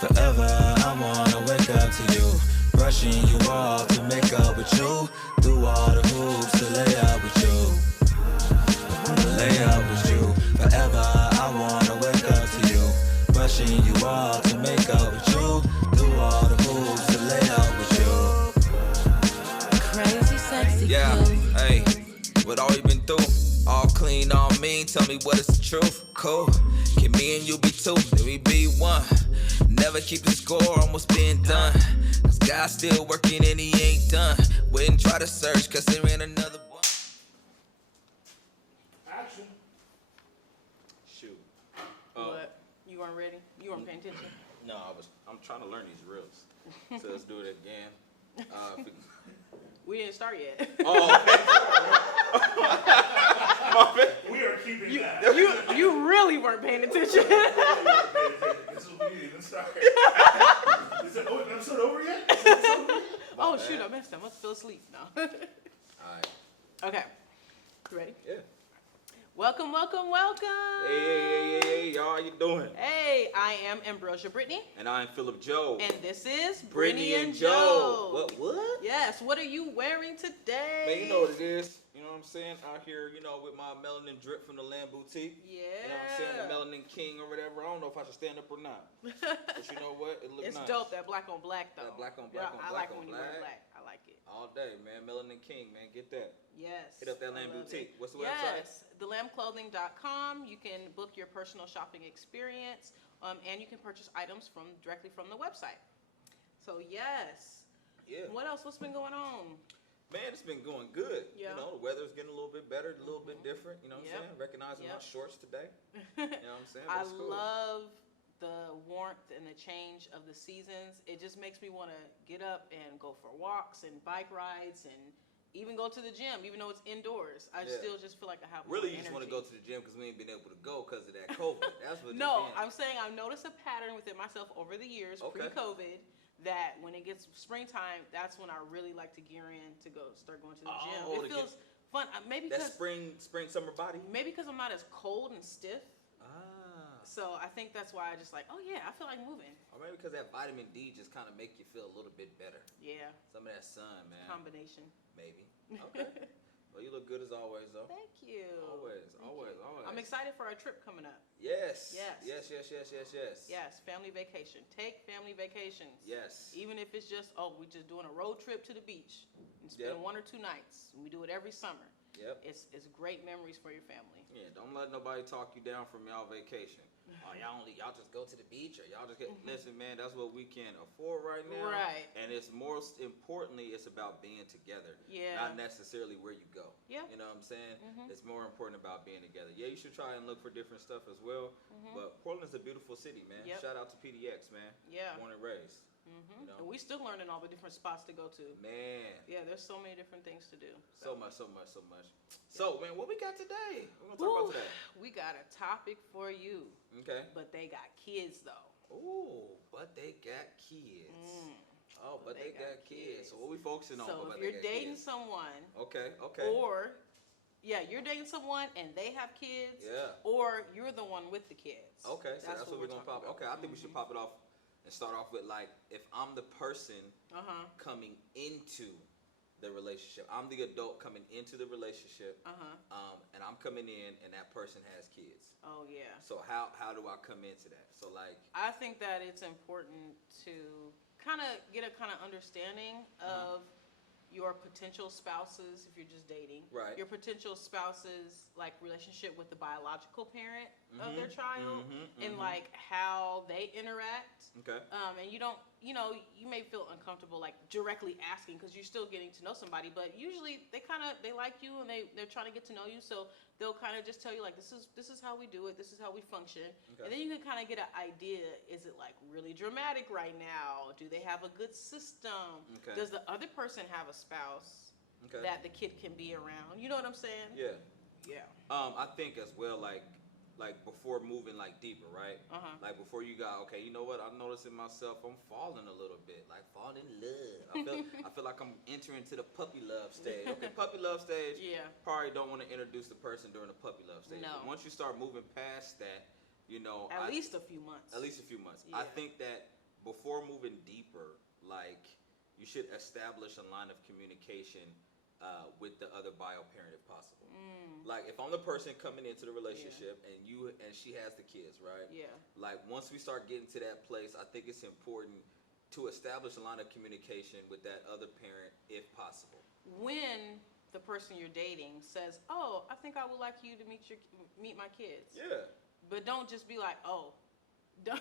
Forever, I wanna wake up to you. Brushing you off to make up with you. Do all the hoops to lay out with you. Lay out with you. Forever, I wanna wake up to you. Brushing you off to make up with you. Do all the hoops to lay out with you. Crazy, sexy, yeah, cool. Hey, what all you been through? All clean, all mean, tell me what is the truth. Cool, can me and you be two, then we be one. Never keep the score, almost been done. Cause God's still working and he ain't done. Wouldn't try to search, cause there ain't another one. Action. Shoot. What? You weren't ready? You weren't paying attention? No, I'm trying to learn these reels. So let's do it again. We didn't start yet. We are keeping that. You really weren't paying attention. This is what we didn't start. Is that episode over yet? Oh, shoot, I missed him. I must fell asleep now. Alright. Okay. You ready? Yeah. Welcome, welcome, welcome. Hey, y'all, how you doing? Hey, I am Ambrosia Britney. And I'm Philip.Joe. And this is Britney+Joe. What? Yes, what are you wearing today? Man, you know what it is. You know what I'm saying? Out here, with my melanin drip from the Lamb Boutique. Yeah. You know what I'm saying? The Melanin King or whatever. I don't know if I should stand up or not. But you know what? It looks It's nice. dope, that black on black, though. That black on black on I black like it on when you wear black. I like it. All day, man. Melanin King, man. Get that. Yes. Hit up that I Lamb love Boutique. it. What's the website? Yes, thelambclothing.com. You can book your personal shopping experience, and you can purchase items directly from the website. So, yes. Yeah. What else? What's been going on? Man, it's been going good. Yeah. The weather's getting a little bit better, a little bit different. You know what Yep. I'm saying? Recognizing my Yep. shorts today. You know what I'm saying? But I it's cool. love the warmth and the change of the seasons. It just makes me want to get up and go for walks and bike rides and even go to the gym, even though it's indoors. I still just feel like I have Really, more you just energy. want to go to the gym because we ain't been able to go because of that COVID. That's what. No, I'm saying I've noticed a pattern within myself over the years, Okay. pre-COVID, that when it gets springtime, that's when I really like to gear in to start going to the gym. Oh, It feels fun. Maybe that because spring, summer body. maybe because I'm not as cold and stiff. Ah. So I think that's why I just like, oh yeah, I feel like moving. Or maybe because that vitamin D just kind of make you feel a little bit better. Yeah, Some of that sun, man. combination. Maybe. Okay. Well, you look good as always, though. Thank you. Always. I'm excited for our trip coming up. Yes. Yes. Yes. Yes, family vacation. Take family vacations. Yes. Even if it's just, we're just doing a road trip to the beach and spend 1 or 2 nights. And we do it every summer. Yep. It's great memories for your family. Yeah, don't let nobody talk you down from y'all vacation. Oh, y'all just go to the beach or y'all just get. Listen, man, that's what we can afford right now. Right. And it's most importantly, it's about being together. Yeah. Not necessarily where you go. Yeah. You know what I'm saying? It's more important about being together. Yeah, you should try and look for different stuff as well. But Portland's a beautiful city, man. Yep. Shout out to PDX, man. Yeah. Born and raised. You know? And we still learning all the different spots to go to. Man. Yeah, there's so many different things to do. So much. So, man, what we got today? We're going to talk about today. We got a topic for you. Okay. But they got kids, though. Ooh, but they got kids. Oh, but they got kids. So what we focusing on? So but if they you're got dating kids? someone, Okay. or you're dating someone and they have kids, or you're the one with the kids. Okay, so that's what we're gonna pop. talking about. Okay, I think we should pop it off and start off with like if I'm the person coming into the relationship, I'm the adult coming into the relationship, and I'm coming in and that person has kids. Oh yeah. So how do I come into that? So like I think that it's important to kind of get a kind of understanding of your potential spouses if you're just dating. Right. Your potential spouses like relationship with the biological parent of their child and like how they interact. Okay. And you don't, you may feel uncomfortable like directly asking because you're still getting to know somebody, but usually they like you and they're trying to get to know you, so they'll kind of just tell you like this is how we do it, this is how we function, and then you can kind of get an idea. Is it like really dramatic right now? Do they have a good system? Okay. Does the other person have a spouse that the kid can be around? You know what I'm saying? Yeah. Yeah. I think as well like before moving like deeper, right? Like before you got you know what? I'm noticing myself. I'm falling a little bit, like falling in love. I feel like I'm entering to the puppy love stage. Okay, puppy love stage. Yeah. Probably don't want to introduce the person during the puppy love stage. No. But once you start moving past that, At least a few months. At least a few months. Yeah. I think that before moving deeper, like you should establish a line of communication with the other bio parent if possible. Like if I'm the person coming into the relationship and she has the kids, right? Yeah. Like once we start getting to that place, I think it's important to establish a line of communication with that other parent if possible. When the person you're dating says, "Oh, I think I would like you to meet my kids." Yeah. But don't just be like, "Oh."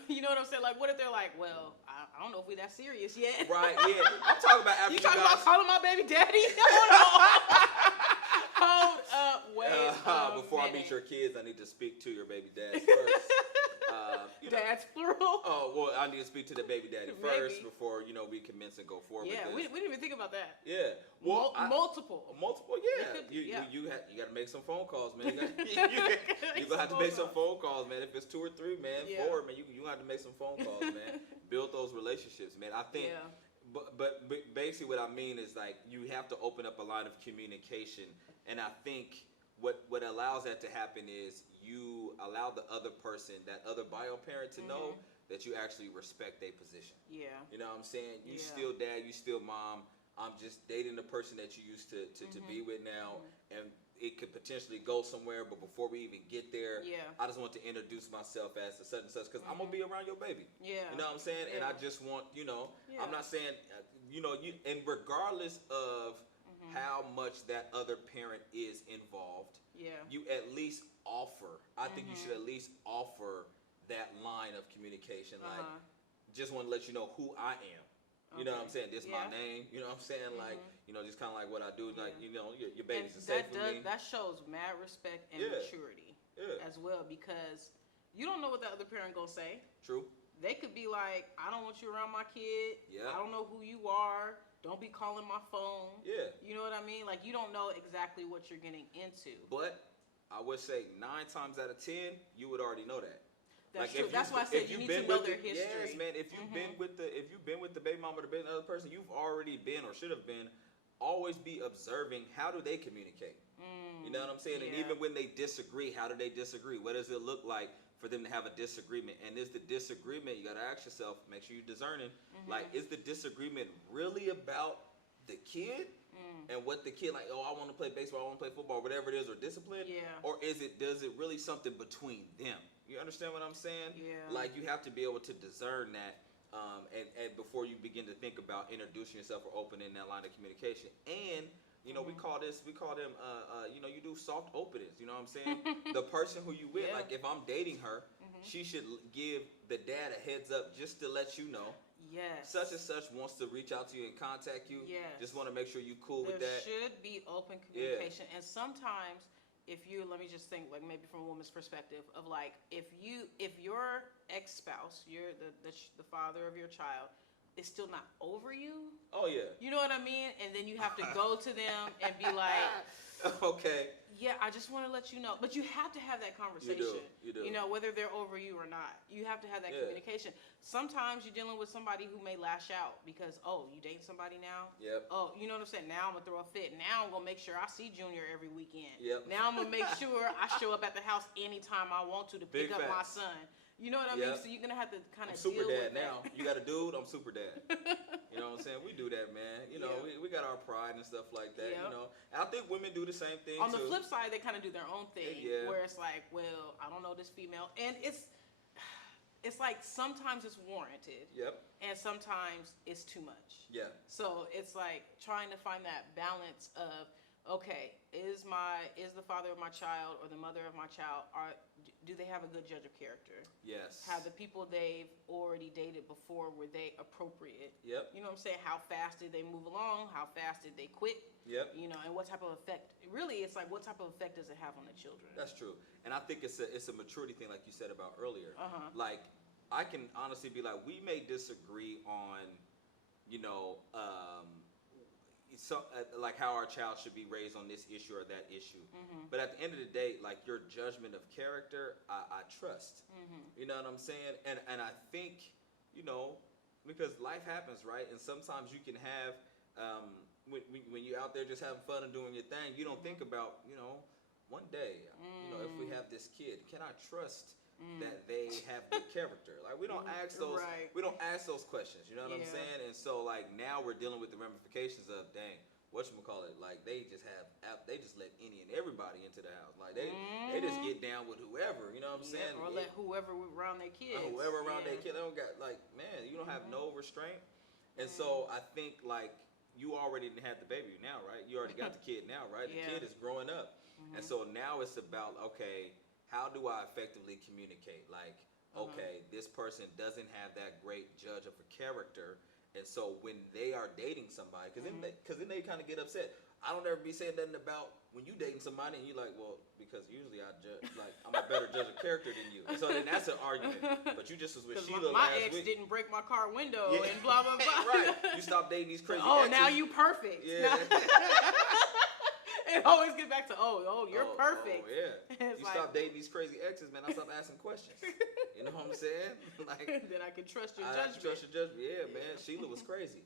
You know what I'm saying? Like, what if they're like, "Well, I don't know if we're that serious yet." Right, yeah. I'm talking about after You talking guys, about calling my baby daddy? Hold on. Hold up. Wait before I meet minute. your kids, I need to speak to your baby dads first. Dad's plural? Oh, well, I need to speak to the baby daddy first Maybe. before, we commence and go forward Yeah, with this. we didn't even think about that. Yeah. Well, Multiple. Multiple, yeah. It could be, You got to make some phone calls, man. You're Make going to have to some make phone some phone calls, man. If it's 2 or 3, man, Yeah. 4, man, you have to make some phone calls, man. Build those relationships, man. I think, Yeah. but basically what I mean is, like, you have to open up a line of communication. And I think what allows that to happen is you allow the other person, that other bio parent, to know that you actually respect their position. Yeah. You know what I'm saying? You Yeah. still dad, you still mom. I'm just dating the person that you used to be with now, and it could potentially go somewhere. But before we even get there, Yeah. I just want to introduce myself as a such and such because I'm gonna be around your baby. Yeah. You know what I'm saying? And Yeah. I just want, Yeah. I'm not saying, and regardless of how much that other parent is involved, Yeah. you at least offer. I think you should at least offer that line of communication. Like, just want to let you know who I am. You know what I'm saying? This is my Yeah. name. You know what I'm saying? Like, just kind of like what I do. Like, your baby's And safe with me. that shows mad respect and Yeah. maturity Yeah. as well, because you don't know what the other parent gonna say. True. They could be like, "I don't want you around my kid. Yeah. I don't know who you are. Don't be calling my phone." Yeah. You know what I mean? Like, you don't know exactly what you're getting into. But I would say 9 times out of 10, you would already know that. That's Like, true. That's why I said if you you've need to been know with their the- history. Yes, man. If you've been with the baby mama or the other person, you've already been or should have been. Always be observing. How do they communicate? You know what I'm saying? And yeah. even when they disagree, how do they disagree? What does it look like for them to have a disagreement? And is the disagreement, you got to ask yourself, make sure you're discerning, like, is the disagreement really about the kid and what the kid, like, oh, I want to play baseball, I want to play football, whatever it is, or discipline? Yeah. Or does it really something between them? You understand what I'm saying? Yeah. Like, you have to be able to discern that, and before you begin to think about introducing yourself or opening that line of communication. And we call them, you do soft openings. You know what I'm saying? The person who you with, Yeah. like, if I'm dating her, she should give the dad a heads up just to let you know. Yes. Such and such wants to reach out to you and contact you. Yes. Just want to make sure you cool with There that. should be open communication. And sometimes, let me just think, like, maybe from a woman's perspective of, like, if your ex-spouse, you're the father of your child, is still not over you. Oh yeah. You know what I mean? And then you have to go to them and be like, okay. yeah, I just want to let you know. But you have to have that conversation. You do. Whether they're over you or not. You have to have that communication. Sometimes you're dealing with somebody who may lash out because, oh, you dating somebody now? Yep. Oh, you know what I'm saying? Now I'm going to throw a fit. Now I'm going to make sure I see Junior every weekend. Yep. Now I'm going to make sure I show up at the house anytime I want to pick Big up my facts. son. You know what I mean? So you're going to have to kind of I'm super deal dad with now. that. You got a dude, I'm super dad. You know what I'm saying? We do that, man. Yeah. We got our pride and stuff like that, Yeah. And I think women do the same thing, On too. the flip side, they kind of do their own thing, Yeah. where it's like, well, I don't know this female, and it's like sometimes it's warranted, Yep. and sometimes it's too much. Yeah. So it's like trying to find that balance of, okay, is the father of my child or the mother of my child, do they have a good judge of character? Yes. Have the people they've already dated before, were they appropriate? Yep. You know what I'm saying? How fast did they move along? How fast did they quit? Yep. And what type of effect? Really, it's like, what type of effect does it have on the children? That's true. And I think it's a maturity thing, like you said about earlier. Uh-huh. Like, I can honestly be like, we may disagree on, like how our child should be raised on this issue or that issue. But at the end of the day, like, your judgment of character, I trust. You know what I'm saying? And I think, because life happens, right? And sometimes you can have, when you're out there just having fun and doing your thing, you don't think about, one day, if we have this kid, can I trust that they have good character. Like we don't ask those, we don't ask those questions. You know what I'm saying? And so like now we're dealing with the ramifications of dang. Whatchamacallit, like they just let any and everybody into the house. Like they just get down with whoever, you know what I'm saying? Or let whoever around their kids. Whoever around their kid. They don't got like, man, you don't have no restraint. And so I think like you already didn't have the baby now, right? You already got the kid now, right? The kid is growing up. And so now it's about, okay, how do I effectively communicate? Like, okay, this person doesn't have that great judge of a character. And so when they are dating somebody, because then they kind of get upset. I don't ever be saying nothing about when you dating somebody and you're like, well, because usually I judge, like I'm a better judge of character than you. And so then that's an argument. But you just was with Sheila my last ex week. didn't break my car window and blah, blah, blah. Right. You stop dating these crazy Oh, exes. now you perfect. Yeah. It always get back to, you're perfect. Oh, yeah. You like, stop dating these crazy exes, man. I stop asking questions. You know what I'm saying? Like, then I can trust your I judgment. trust your judgment. Yeah, man. Sheila was crazy.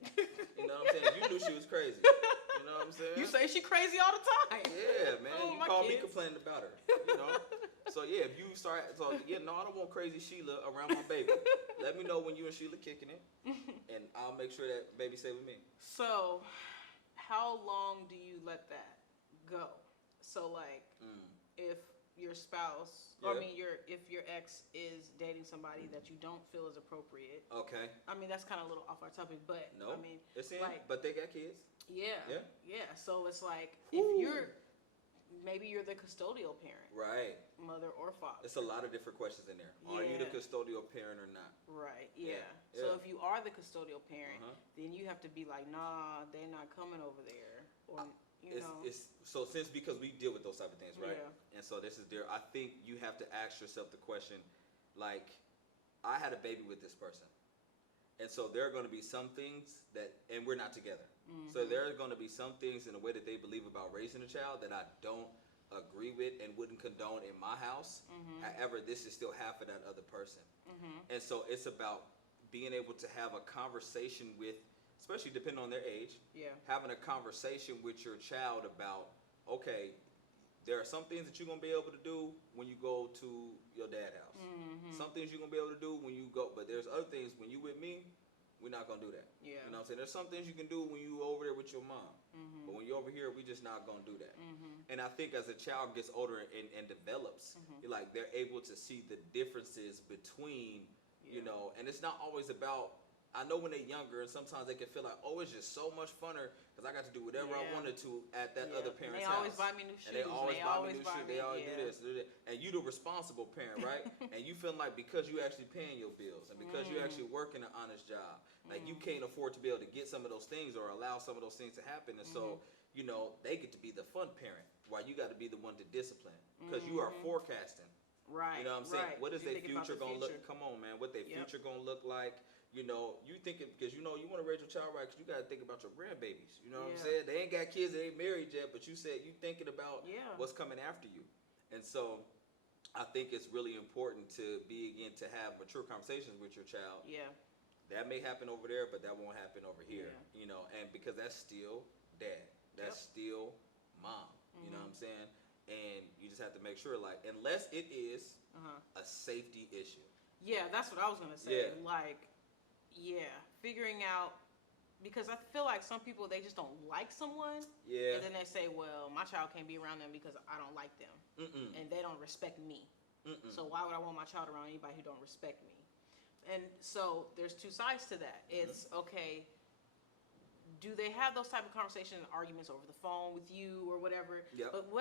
You know what I'm saying? You knew she was crazy. You know what I'm saying? You say she crazy all the time. Yeah, man. Oh, You call me complaining about her. You know? So, yeah, if you start... So, yeah, no, I don't want crazy Sheila around my baby. Let me know when you and Sheila kicking it, and I'll make sure that baby stay with me. So, how long do you let that go? So, like, if your spouse, if your ex is dating somebody that you don't feel is appropriate. Okay. I mean, that's kind of a little off our topic, but No, I mean, it's in, like, but they got kids. Yeah. So it's like maybe you're the custodial parent, Right? Mother or father. It's a lot of different questions in there. Are you the custodial parent or not? Right. Yeah. So if you are the custodial parent, then you have to be like, nah, they're not coming over there, or. So because we deal with those type of things, right? Yeah. And so this is there. I think you have to ask yourself the question, like, I had a baby with this person, and so there are going to be some things and we're not together. So there are going to be some things in the way that they believe about raising a child that I don't agree with and wouldn't condone in my house. However, this is still half of that other person, and so it's about being able to have a conversation with. Especially depending on their age, having a conversation with your child about, okay, there are some things that you're going to be able to do when you go to your dad's house. Some things you're going to be able to do when you go, but there's other things, when you with me, we're not going to do that. Yeah. You know what I'm saying? There's some things you can do when you over there with your mom, but when you're over here, we just not going to do that. And I think as a child gets older and develops, you're like, they're able to see the differences between, you know, and it's not always about, I know when they're younger, and sometimes they can feel like, oh, it's just so much funner because I got to do whatever I wanted to at that other parent's house. They always buy me new shoes. And they always buy me new shoes. They always do this, do that. And you the responsible parent, right? And you feel like because you actually paying your bills and because you actually working an honest job, like you can't afford to be able to get some of those things or allow some of those things to happen. And so, you know, they get to be the fun parent while you got to be the one to discipline because you are forecasting. Right. You know what I'm saying? What is their future going to look? Come on, man. What their future going to look like? You know, you thinking, because you know, you want to raise your child right, because you got to think about your grandbabies. You know what I'm saying? They ain't got kids, they ain't married yet, but you said you thinking about what's coming after you. And so I think it's really important to to have mature conversations with your child. Yeah. That may happen over there, but that won't happen over here. You know, and because that's still dad. That's still mom. You know what I'm saying? And you just have to make sure, like, unless it is a safety issue. Yeah, that's what I was going to say. Like, figuring out, because I feel like some people, they just don't like someone, and then they say, well, my child can't be around them because I don't like them, and they don't respect me. So why would I want my child around anybody who don't respect me? And so there's two sides to that. It's, okay, do they have those type of conversations and arguments over the phone with you or whatever? But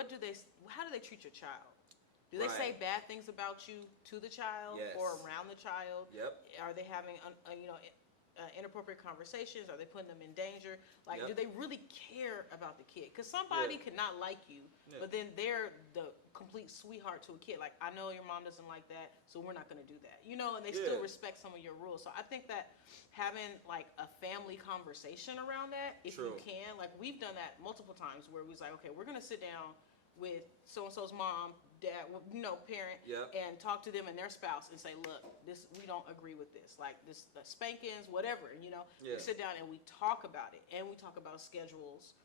how do they treat your child? Do they say bad things about you to the child or around the child? Are they having inappropriate conversations? Are they putting them in danger? Like, do they really care about the kid? Because somebody could not like you, but then they're the complete sweetheart to a kid. Like, I know your mom doesn't like that, so we're not going to do that. You know, and they still respect some of your rules. So I think that having, like, a family conversation around that, if you can, like, we've done that multiple times where we was like, okay, we're going to sit down with so-and-so's mom, dad, you know, parent, and talk to them and their spouse and say, look, we don't agree with this. Like, the spankings, whatever, you know. We sit down and we talk about it. And we talk about schedules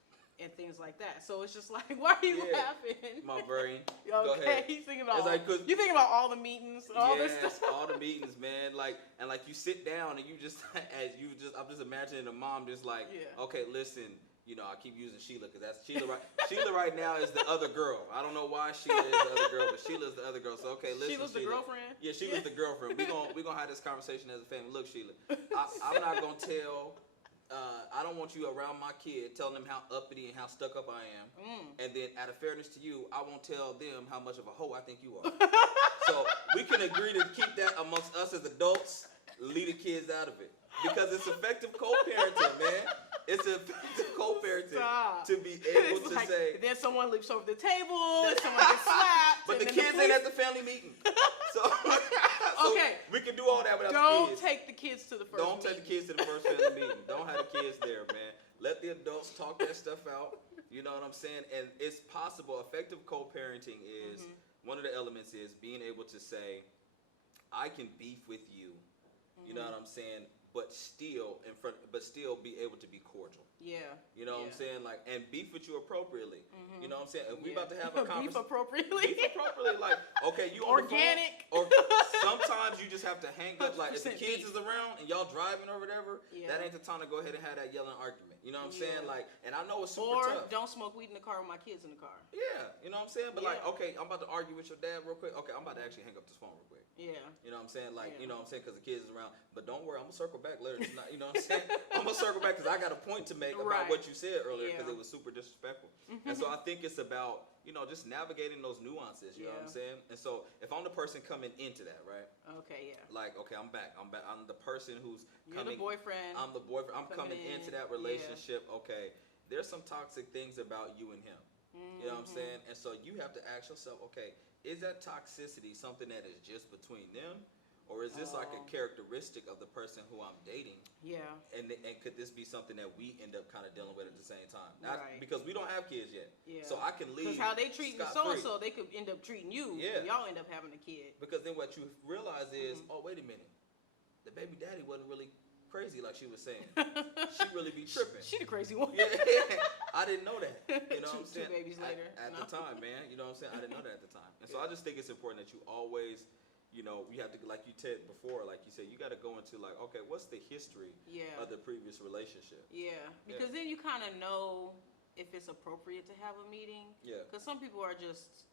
and things like that. So it's just like, why are you laughing? My brain. Okay, Go ahead. he's thinking about You thinking about all the meetings, all this stuff. all the meetings, man. Like, and like you sit down and you just, I'm just imagining a mom just like, okay, listen, you know, I keep using Sheila because that's Sheila. Right, Sheila right now is the other girl. I don't know why Sheila is the other girl, but Sheila's the other girl. So okay, listen, Sheila's the girlfriend. Yeah, Sheila's the girlfriend. We gonna have this conversation as a family. Look, Sheila, I'm not gonna tell. I don't want you around my kid telling them how uppity and how stuck up I am. And then, out of fairness to you, I won't tell them how much of a hoe I think you are. So we can agree to keep that amongst us as adults. Leave the kids out of it because it's effective co-parenting, man. It's effective co-parenting to be able to like, say. Then someone leaps over the table, and someone gets slapped. But the kids ain't at the family meeting. So okay, we can do all that without Don't the kids. take the kids to the first Don't meeting. take the kids to the first family meeting. Don't have the kids there, man. Let the adults talk that stuff out. You know what I'm saying? And it's possible. Effective co-parenting is one of the elements is being able to say, I can beef with you. You know what I'm saying? But still be able to be cordial. Yeah. You know what I'm saying? Like, and beef with you appropriately. You know what I'm saying? If we about to have a Beef conversation. appropriately. Beef appropriately. Like, okay, you on Organic. the phone. Or sometimes you just have to hang up. Like, if the 100% kids beef. is around and y'all driving or whatever, Yeah. that ain't the time to go ahead and have that yelling argument. You know what I'm saying? Like, and I know it's super Or tough. don't smoke weed in the car with my kids in the car. Yeah, you know what I'm saying? But like, Yeah. okay, I'm about to argue with your dad real quick. Okay, I'm about to actually hang up this phone real quick. Yeah. You know what I'm saying? Like, Yeah. you know what I'm saying? Because the kids is around. But don't worry, I'm going to circle back later tonight. You know what I'm saying? I'm going to circle back because I got a point to make about what you said earlier because it was super disrespectful. And so I think it's about, you know, just navigating those nuances. You know what I'm saying? And so if I'm the person coming into that, right? Okay, yeah. Like, okay, I'm back. I'm the person who's You're coming. the boyfriend. I'm the boyfriend. I'm coming in. into that relationship. Okay, there's some toxic things about you and him. You know what I'm saying? And so you have to ask yourself, okay, is that toxicity something that is just between them? Or is this like a characteristic of the person who I'm dating? Yeah. And could this be something that we end up kind of dealing with at the same time? Right. Because we don't have kids yet. Yeah. So I can leave. Because how they treat scot-free. so-and-so, they could end up treating you. Yeah. And y'all end up having a kid. Because then what you realize is, oh, wait a minute. The baby daddy wasn't really crazy like she was saying. She really be tripping. She the crazy one. Yeah, I didn't know that. You know what I'm saying? 2 babies later. At the time, man. You know what I'm saying? I didn't know that at the time. And so I just think it's important that you always, you know, you have to, like you said before, like you said, you got to go into like, okay, what's the history of the previous relationship? Yeah, because then you kind of know if it's appropriate to have a meeting. Yeah. Because some people are just,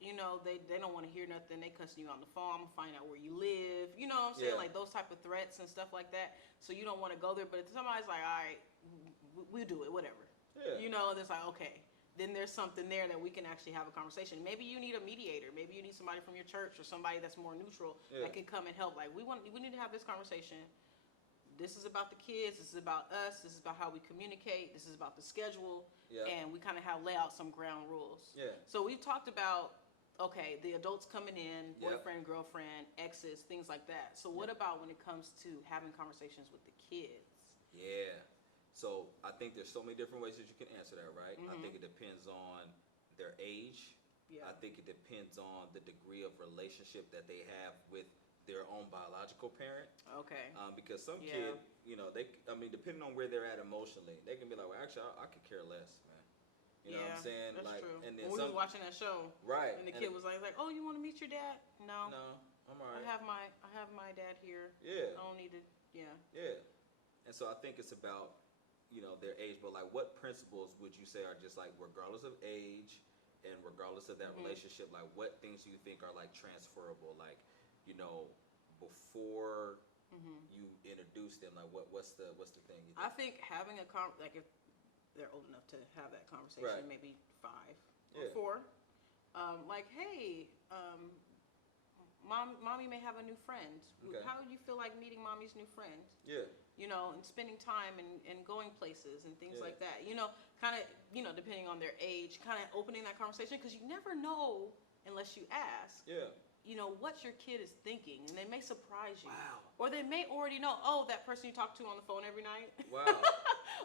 you know, they don't want to hear nothing. They cussing you on the phone. I'm gonna find out where you live. You know what I'm saying? Yeah. Like those type of threats and stuff like that. So you don't want to go there. But if somebody's like, all right, we'll do it, whatever. Yeah. You know, it's like, okay. Then there's something there that we can actually have a conversation. Maybe you need a mediator. Maybe you need somebody from your church or somebody that's more neutral that can come and help. Like we need to have this conversation. This is about the kids. This is about us. This is about how we communicate. This is about the schedule. Yeah. And we kind of lay out some ground rules. Yeah. So we've talked about, okay, the adults coming in, boyfriend, girlfriend, exes, things like that. So what about when it comes to having conversations with the kids? Yeah. So I think there's so many different ways that you can answer that, right? I think it depends on their age. Yeah. I think it depends on the degree of relationship that they have with their own biological parent. Okay. Because some kid, you know, depending on where they're at emotionally, they can be like, well, actually, I could care less, man. You know what I'm saying? That's like, true. And then when we was watching that show, right? and the kid was like, oh, you want to meet your dad? No. No, I'm alright. I have my dad here. Yeah. I don't need to. Yeah. Yeah. And so I think it's about, you know, their age, but like what principles would you say are just like regardless of age and regardless of that relationship, like what things do you think are like transferable, like, you know, before you introduce them, like what's the thing you think? I think having like if they're old enough to have that conversation, Right. maybe 5 or 4, like, hey, mommy may have a new friend. Okay. How do you feel like meeting mommy's new friend? Yeah. You know, and spending time and going places and things like that. You know, kind of, you know, depending on their age, kind of opening that conversation because you never know unless you ask. Yeah. You know, what your kid is thinking, and they may surprise you. Wow. Or they may already know, oh, that person you talk to on the phone every night. Wow.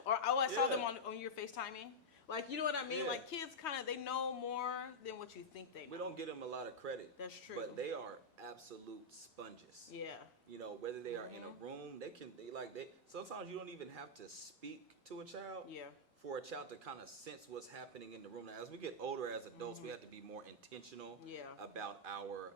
Or, oh, I saw them on your FaceTiming. Like, you know what I mean? Yeah. Like, kids kind of, they know more than what you think they know. We don't give them a lot of credit. That's true. But they are absolute sponges. Yeah. You know, whether they are in a room, sometimes you don't even have to speak to a child. Yeah. for a child to kind of sense what's happening in the room. Now, as we get older as adults, we have to be more intentional about our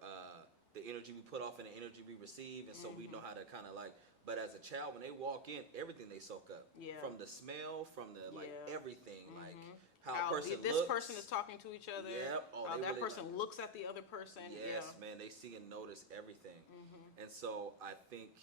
the energy we put off and the energy we receive, and so we know how to kind of like. But as a child, when they walk in, everything they soak up, from the smell, from the like everything, like how a person this looks. person is talking to each other. Yep. How that really person looks at the other person. Yes, man, they see and notice everything, and so I think,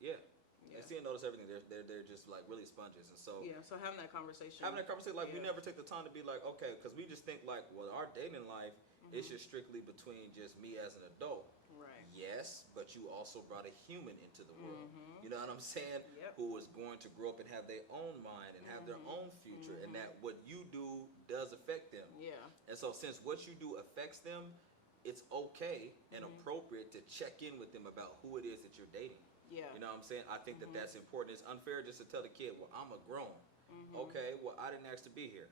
they see and notice everything. They're just like really sponges, and so so having that conversation, like we never take the time to be like, okay, because we just think like, well, our dating life is just strictly between just me as an adult. Right. Yes, but you also brought a human into the world. You know what I'm saying? Who is going to grow up and have their own mind and have their own future, and that what you do does affect them. Yeah. And so since what you do affects them, it's okay and appropriate to check in with them about who it is that you're dating. Yeah. You know what I'm saying? I think that that's important. It's unfair just to tell the kid, well, I'm a grown. Okay, well, I didn't ask to be here.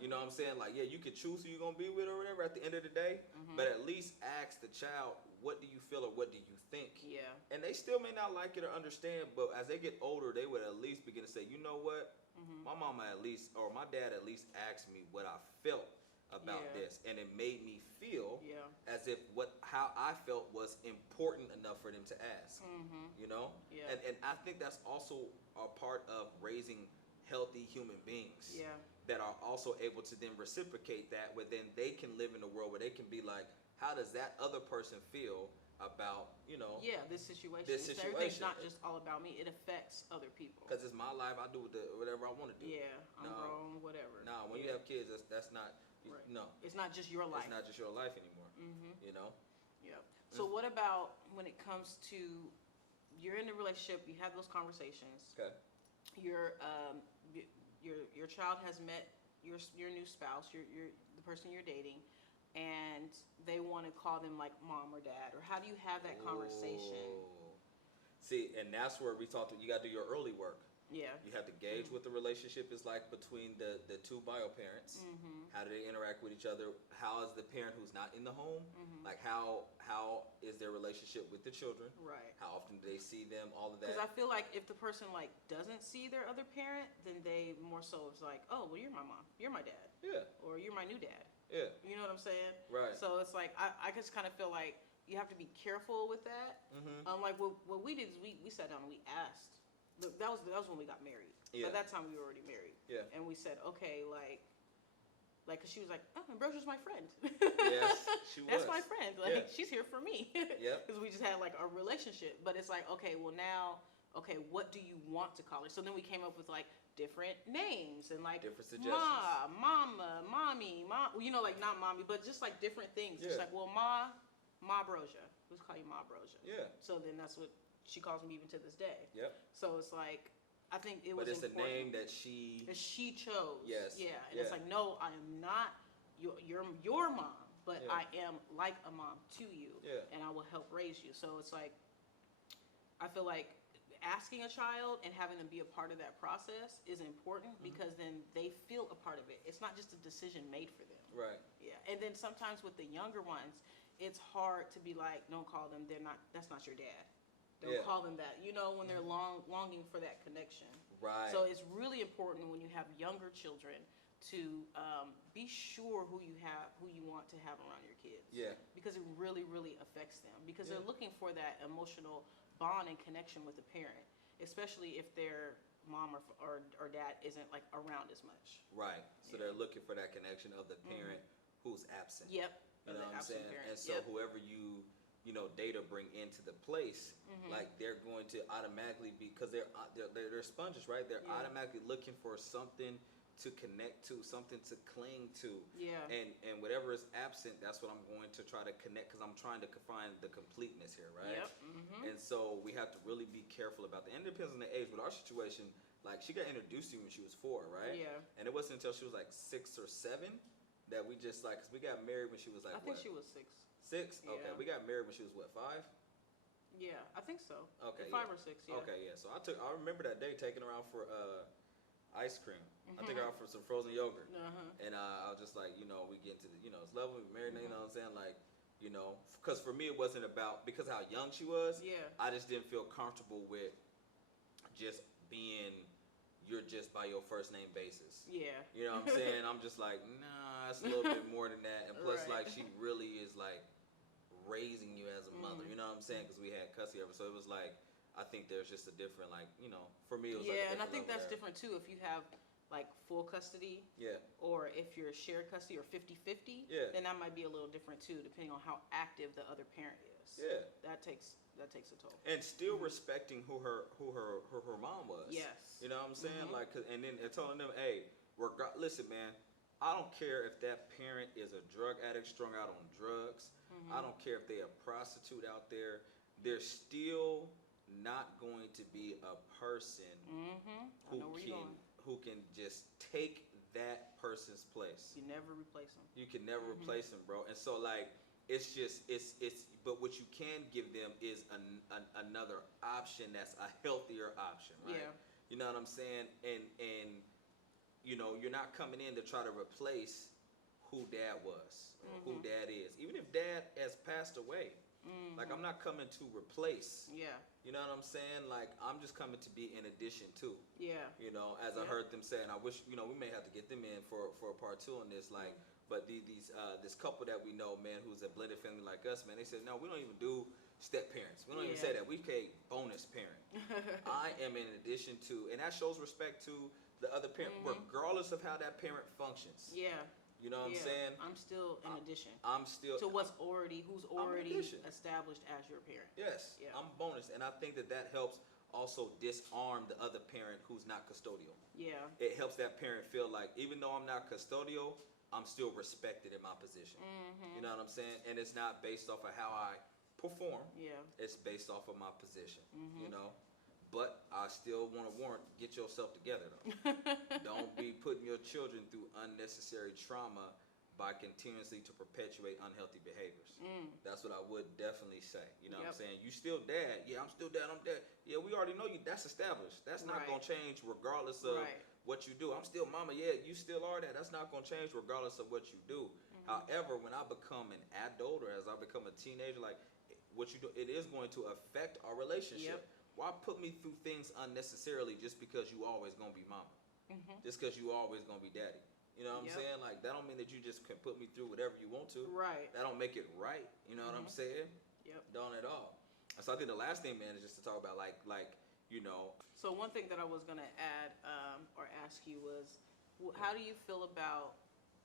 You know what I'm saying? Like, yeah, you can choose who you're going to be with or whatever at the end of the day, but at least ask the child, what do you feel or what do you think? Yeah. And they still may not like it or understand, but as they get older, they would at least begin to say, you know what? My mama at least, or my dad at least asked me what I felt about this, and it made me feel as if how I felt was important enough for them to ask. You know? Yeah. And I think that's also a part of raising healthy human beings that are also able to then reciprocate that, where then they can live in a world where they can be like, how does that other person feel about, this situation. Everything's not just all about me. It affects other people. Because it's my life. I do whatever I want to do. Yeah, I'm grown, whatever. Nah, when you have kids, that's not, no. It's not just your life. It's not just your life anymore, you know? Yep. So what about when it comes to, you're in a relationship, you have those conversations. Okay. Your child has met your new spouse, the person you're dating, and they want to call them like mom or dad, or how do you have that conversation? See, and that's where we talked. You got to do your early work. Yeah. You have to gauge what the relationship is like between the two bio parents. How do they interact with each other? How is the parent who's not in the home? Like how is their relationship with the children? Right. How often do they see them? All of that. Because I feel like if the person like doesn't see their other parent, then they more so is like, oh, well, you're my mom, you're my dad. Yeah. Or you're my new dad. Yeah. You know what I'm saying? Right. So it's like I just kind of feel like you have to be careful with that. Like what we did is we sat down and we asked. Look, that was when we got married. Yeah. By that time, we were already married. Yeah. And we said, okay, cause she was like, oh, Ambrosio's my friend. Yes, she was. That's my friend. Like, she's here for me. Yeah. Because we just had like a relationship. But it's like, okay, well now, what do you want to call her? So then we came up with like different names and like different suggestions. Mama, mommy, mom. Like not mommy, but just like different things. Yeah. It's like, well, Ma Brosia. Let's call you Ma Brosia. Yeah. So then that's what she calls me even to this day. Yep. So it's like, I think it was important. But it's a name that she chose. Yes. Yeah. And it's like, no, I am not your mom, but I am like a mom to you. Yeah. And I will help raise you. So it's like, I feel like asking a child and having them be a part of that process is important because then they feel a part of it. It's not just a decision made for them. Right. Yeah. And then sometimes with the younger ones, it's hard to be like, don't call them. That's not your dad. Don't call them that. When they're longing for that connection. Right. So it's really important when you have younger children to be sure who you want to have around your kids. Yeah. Because it really, really affects them. Because they're looking for that emotional bond and connection with the parent, especially if their mom or dad isn't like around as much. Right. So they're looking for that connection of the parent who's absent. Yep. You know what I'm saying? Parent. And so whoever you date or bring into the place, like they're going to automatically be, because they're sponges, right? They're automatically looking for something to connect to, something to cling to. Yeah. And whatever is absent, that's what I'm going to try to connect, because I'm trying to find the completeness here, right? Yep. And so we have to really be careful about that. And it depends on the age. With our situation, like she got introduced to me when she was 4, right? Yeah. And it wasn't until she was like 6 or 7 that we just like, cause we got married when she was like, I think she was 6. 6? Okay. Yeah. We got married when she was what, 5? Yeah, I think so. Okay. 5 or 6, yeah. Okay, yeah. So I remember that day taking her out for ice cream. I took her out for some frozen yogurt. And I was just like, we get into the, it's level, we married, you know what I'm saying? Like, because for me it wasn't about, because how young she was, I just didn't feel comfortable with just being, you're just by your first name basis. Yeah. You know what I'm saying? I'm just like, nah, it's a little bit more than that. And plus, Right. like, she really is like raising you as a mother. You know what I'm saying? Because we had custody of her, so it was like, I think there's just a different, like, you know, for me it was like a and I different think level that's there. different too if you have like full custody. Yeah. Or if you're shared custody or 50-50, Yeah. then that might be a little different too, depending on how active the other parent is. Yeah. That takes a toll. And still respecting who her mom was. Yes. You know what I'm saying? Like, and then telling them, hey, listen, man, I don't care if that parent is a drug addict strung out on drugs. I don't care if they're a prostitute out there. They're still not going to be a person who can just take that person's place. You never replace them. You can never replace them, bro. And so, like, it's just it's but what you can give them is another option that's a healthier option, right? Yeah. You know what I'm saying? And you know, you're not coming in to try to replace who dad was or who dad is. Even if dad has passed away, like, I'm not coming to replace. Yeah. You know what I'm saying? Like, I'm just coming to be in addition to. Yeah. You know, as I heard them say, and I wish, you know, we may have to get them in for a part 2 on this. Like, but this couple that we know, man, who's a blended family like us, man, they said, no, we don't even do step parents. We don't even say that. We pay bonus parent. I am in addition to, and that shows respect to the other parent, regardless of how that parent functions. Yeah. You know what I'm saying? I'm still in addition I'm still to who's already established as your parent. Yes, Yeah. I'm bonus, and I think that helps also disarm the other parent who's not custodial. Yeah. It helps that parent feel like, even though I'm not custodial, I'm still respected in my position. You know what I'm saying? And it's not based off of how I perform. Yeah. It's based off of my position. You know. But I still want to warn, get yourself together, though. Don't be putting your children through unnecessary trauma by continuously to perpetuate unhealthy behaviors. That's what I would definitely say. You know what I'm saying? You still dad. Yeah, I'm still dad. I'm dad. Yeah, we already know you. That's established. That's not going to change regardless of what you do. I'm still mama. Yeah, you still are that. That's not going to change regardless of what you do. However, when I become an adult or as I become a teenager, like, what you do, it is going to affect our relationship. Why put me through things unnecessarily just because you always gonna be mama? Just because you always gonna be daddy? You know what I'm saying? Like, that don't mean that you just can put me through whatever you want to. Right. That don't make it right. You know what I'm saying? Yep. Don't at all. And so I think the last thing, man, is just to talk about like you know. So one thing that I was gonna add or ask you was, how do you feel about,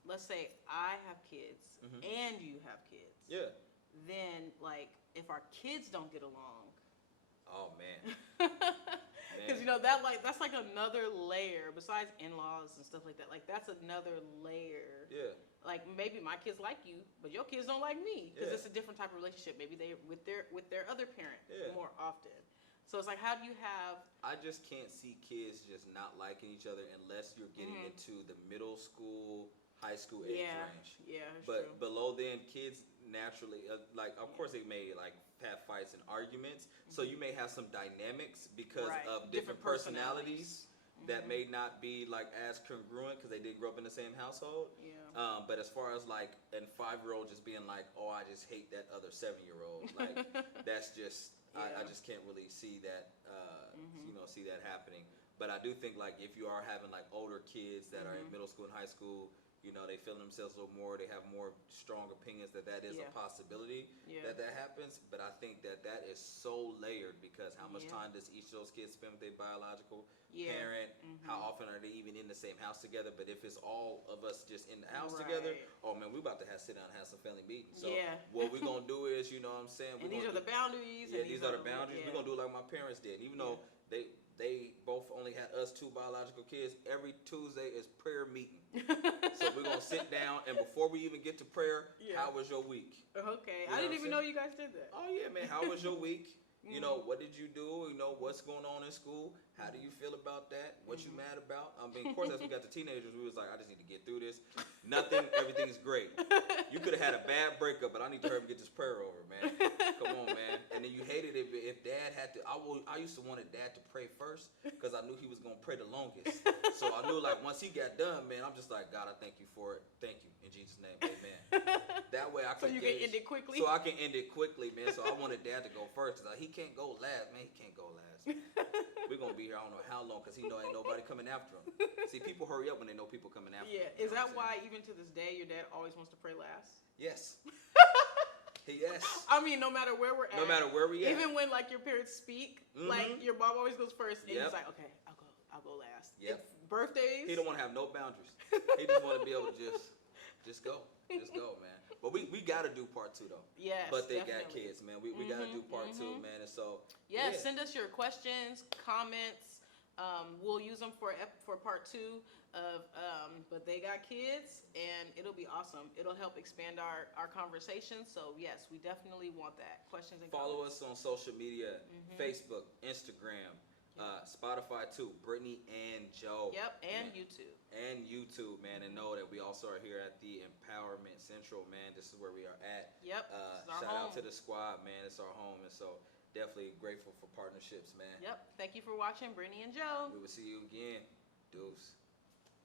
let's say I have kids and you have kids. Yeah. Then, like, if our kids don't get along. Oh man. Because you know that's like another layer besides in-laws and stuff like that. Like, that's another layer. Yeah. Like, maybe my kids like you, but your kids don't like me because it's a different type of relationship. Maybe they with their other parent more often. So it's like, how do you have? I just can't see kids just not liking each other unless you're getting into the middle school, high school age range. Yeah. But true. below then, kids naturally, like, of course they may like have fights and arguments. So you may have some dynamics because of different personalities that may not be like as congruent because they didn't grow up in the same household. Yeah. But as far as like a 5-year-old just being like, oh, I just hate that other 7-year-old, like that's just I just can't really see that you know, see that happening. But I do think, like, if you are having like older kids that are in middle school and high school, you know, they feel themselves a little more, they have more strong opinions that is a possibility that happens. But I think that is so layered because how much time does each of those kids spend with their biological parent? How often are they even in the same house together? But if it's all of us just in the house together, oh man, we about to sit down and have some family meetings. So what we're going to do is, you know what I'm saying? And these are the boundaries. Yeah, these are the boundaries. We're going to do it like my parents did. Even though they both only had us 2 biological kids, every Tuesday is prayer meeting. So we're going to sit down, and before we even get to prayer, how was your week? Okay. You know I didn't even know you guys did that. Oh, yeah, man. How was your week? You know, what did you do? You know, what's going on in school? How do you feel about that? What you mad about? I mean, of course, as we got to teenagers, we was like, I just need to get through this. Nothing, everything's great. You could have had a bad breakup, but I need to hurry and get this prayer over, man. Come on, man. And then you hated it if dad had to. I used to want dad to pray first because I knew he was going to pray the longest. So I knew, like, once he got done, man, I'm just like, God, I thank you for it. Thank you. In Jesus' name, amen. That way I can So you can end it quickly? So I can end it quickly, man. So I wanted dad to go first. Like, he can't go last, man. He can't go last. We're going to gonna be here I don't know how long because he know ain't nobody coming after him. See, people hurry up when they know people coming after them. Yeah, is that why even to this day your dad always wants to pray last? Yes. Yes. I mean, no matter where we're at. No matter where we at. Even when like your parents speak, like your mom always goes first, and he's like, okay, I'll go last. Yep. Birthdays. He don't want to have no boundaries. He just want to be able to just go, man. But we gotta do part 2 though. Yes, but they definitely. got kids, man. We gotta do part 2, man. And so send us your questions, comments. We'll use them for part 2 of but they got kids, and it'll be awesome. It'll help expand our conversation. So yes, we definitely want that. Questions and follow comments. us on social media: Facebook, Instagram, Spotify too. Britney+Joe. Yep, and man. YouTube. And YouTube, man, and know that we also are here at the Empowerment Central, man. This is where we are at. Yep. This is our shout out home. to the squad, man. It's our home, and so definitely grateful for partnerships, man. Yep. Thank you for watching Britney and Joe. We will see you again. Deuce.